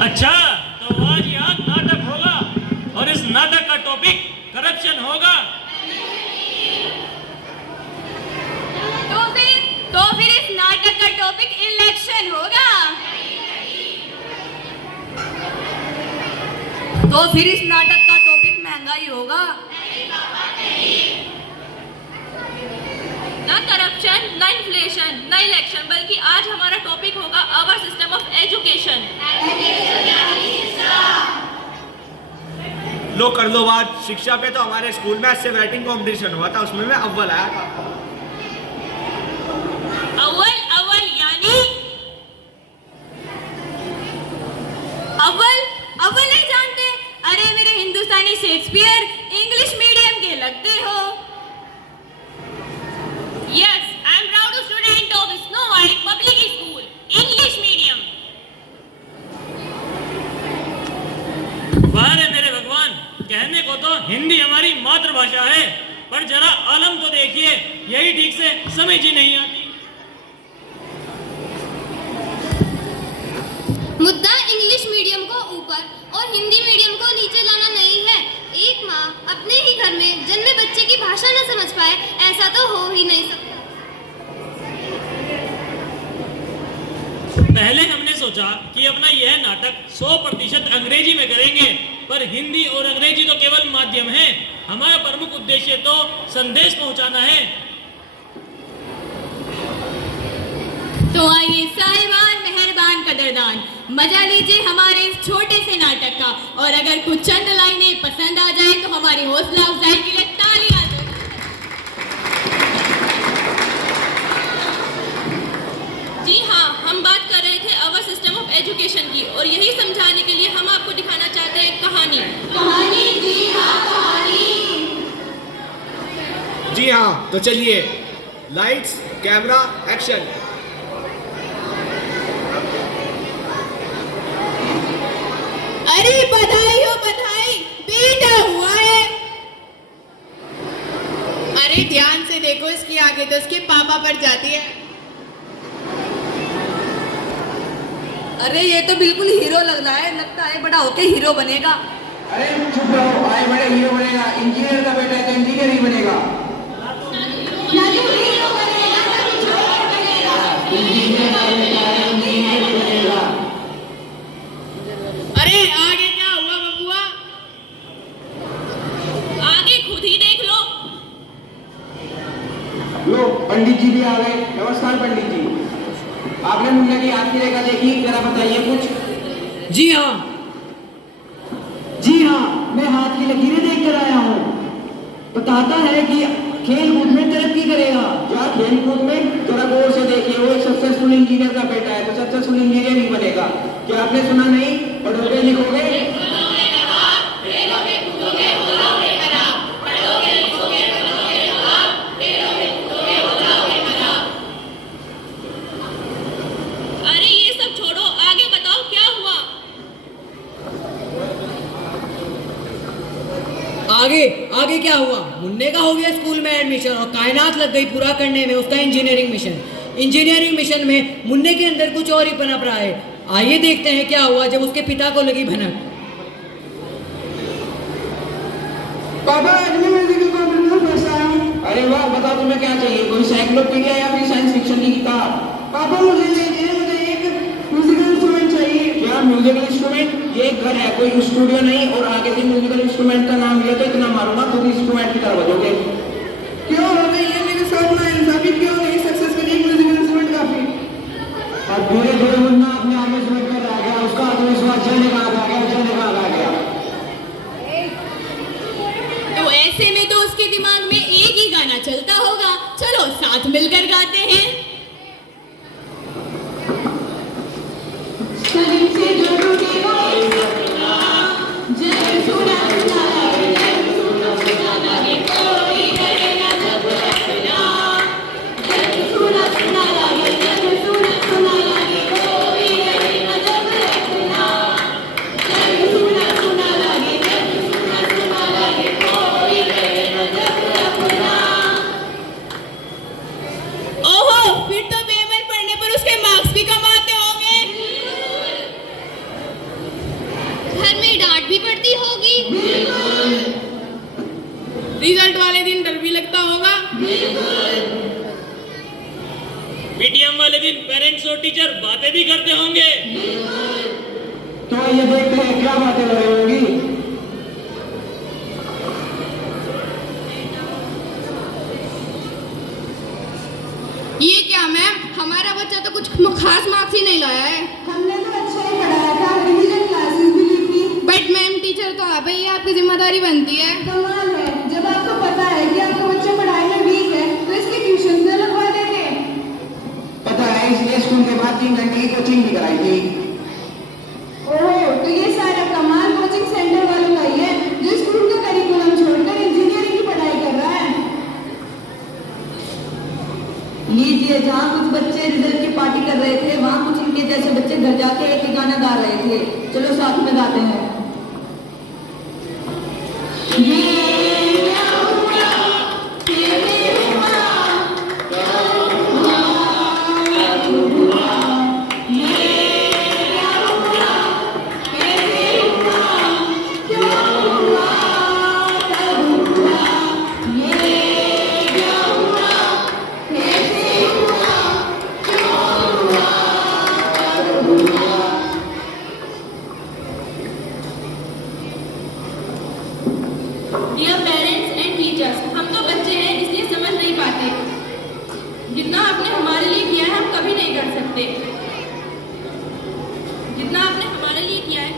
अच्छा, तो आज यहाँ नाटक होगा और इस नाटक का टॉपिक करप्शन होगा। तो फिर इस नाटक का टॉपिक इलेक्शन होगा। तो फिर इस नाटक का टॉपिक महंगाई होगा। ना करप्शन, ना इन्फ्लेशन, ना इलेक्शन, बल्कि आज हमारा टॉपिक होगा आवर सिस्टम ऑफ एजुकेशन। लो कर दो बात। शिक्षा पे तो हमारे स्कूल में ऐसे राइटिंग कंपटीशन हुआ था, उसमें मैं अव्वल आया था। अव्वल यानी अव्वल नहीं जानते? अरे मेरे हिंदुस्तानी शेक्सपियर इंग्लिश मीडियम के लगते हो। Yes, I am proud student of snow white public school English medium. वाह रे मेरे भगवान, कहने को तो हिंदी हमारी मातृभाषा है, पर जरा आलम तो देखिए, यही ठीक से समझ ही नहीं आती। मुद्दा इंग्लिश मीडियम को ऊपर और हिंदी मीडियम को नीचे लाना नहीं है। एक माँ अपने ही घर में जन्मे बच्चे की भाषा न समझ पाए, ऐसा तो हो ही नहीं सकता। पहले हमने सोचा कि अपना यह नाटक 100% अंग्रेजी में करेंगे, पर हिंदी और अंग्रेजी तो केवल माध्यम है। हमारा प्रमुख उद्देश्य तो संदेश पहुंचाना है। तो आइए साहिबान, मेहरबान, कदरदान, मजा लीजिए हमारे इस छोटे से नाटक का। और अगर कुछ चंद लाइनें पसंद आ जाए तो हमारी हौसला अफजाई के लिए तालियां दो। जी हाँ, हम बात कर रहे थे अवर सिस्टम ऑफ एजुकेशन की, और यही समझाने के लिए हम आपको दिखाना चाहते हैं कहानी। जी हाँ, कहानी। जी हाँ, तो चलिए, लाइट्स, कैमरा, एक्शन। अरे बधाई हो बधाई, बेटा हुआ है। अरे ध्यान से देखो, इसकी आगे तो इसके पापा पर जाती है। अरे ये तो बिल्कुल हीरो लग रहा है, लगता है बड़ा होके हीरो बनेगा। अरे चुप रहो, आए बड़े हीरो बनेगा। इंजीनियर का बेटा है तो इंजीनियर ही बनेगा। अरे आगे क्या हुआ बबुआ? आगे खुद ही देख लो। लो, पंडित जी भी आ गए। नमस्कार पंडित जी, आपने मुन्ना की हाथ की रेखा देखी, जरा बताइए कुछ। जी हाँ, मैं हाथ की लकीरें देख कर आया हूँ। बताता है कि खेल कूद में तरक्की करेगा। क्या खेल कूद में? जरा गौर से देखिए, वो एक सक्सेसफुल इंजीनियर का बेटा है तो सक्सेसफुल इंजीनियर ही बनेगा। क्या आपने सुना नहीं? पढ़ोगे लिखोगे अरे ये सब छोड़ो, आगे बताओ क्या हुआ? आगे क्या हुआ? मुन्ने का हो गया स्कूल में एडमिशन और कायनात लग गई पूरा करने में उसका इंजीनियरिंग मिशन में मुन्ने के अंदर कुछ और ही पनप रहा है। आइए देखते हैं क्या हुआ जब उसके पिता को लगी भनक। पापा, आज मैं म्यूजिकल कॉम्पिटिशन में फर्स्ट आया हूँ। अरे वाह, बताओ तुम्हें क्या चाहिए? कोई साइक्लोपीडिया या फिर साइंस फिक्शन की किताब? पापा मुझे एक म्यूजिकल इंस्ट्रूमेंट चाहिए। क्या म्यूजिकल इंस्ट्रूमेंट? ये एक घर है, कोई स्टूडियो नहीं। और आगे से म्यूजिकल इंस्ट्रूमेंट का नाम लिया तो इतना मारूंगा खुद इंस्ट्रूमेंट की तरह बजोगे। क्यों हो गई है मेरे साथ नाइंसाफी? क्यों नहीं सक्सेस करी म्यूजिकल इंस्ट्रूमेंट काफी? और धीरे धीरे मुन्ना अपने आगे समझ कर आ गया, उसका आत्मविश्वास जलने का आ गया। तो ऐसे में तो उसके दिमाग में एक ही गाना चलता होगा, चलो साथ मिलकर गाते हैं। जय पीटीएम वाले दिन पेरेंट्स और टीचर बातें भी करते होंगे। तो ये देखते हैं क्या बातें हो रही होंगी। ये क्या मैम, हमारा बच्चा तो कुछ खास मार्क्स ही नहीं लाया है। हमने तो अच्छा ही पढ़ाया था, रिवीजन क्लासेस भी ली थी। बट मैम टीचर तो आप ही, आपकी जिम्मेदारी बनती है। कमाल है, जब आपको पता है कि आपका बच्चा पढ़ाई में वीक है तो इसके ट्यूशन से लगवा देते। पता है, इसलिए स्कूल के बाद 3 घंटे की कोचिंग भी कराई थी। ओह, तो ये सारा कमाल कोचिंग सेंटर वालों का ही है जो स्कूल का करिकुलम छोड़कर इंजीनियरिंग की पढ़ाई कर रहा है। लीजिए, जहाँ कुछ बच्चे रिजल्ट की पार्टी कर रहे थे, वहाँ कुछ इनके जैसे बच्चे घर जाके एक ही गाना गा रहे थे। चलो साथ में गाते हैं। डियर पेरेंट्स एंड टीचर्स, हम तो बच्चे हैं इसलिए समझ नहीं पाते। जितना आपने हमारे लिए किया है हम कभी नहीं कर सकते। जितना आपने हमारे लिए किया है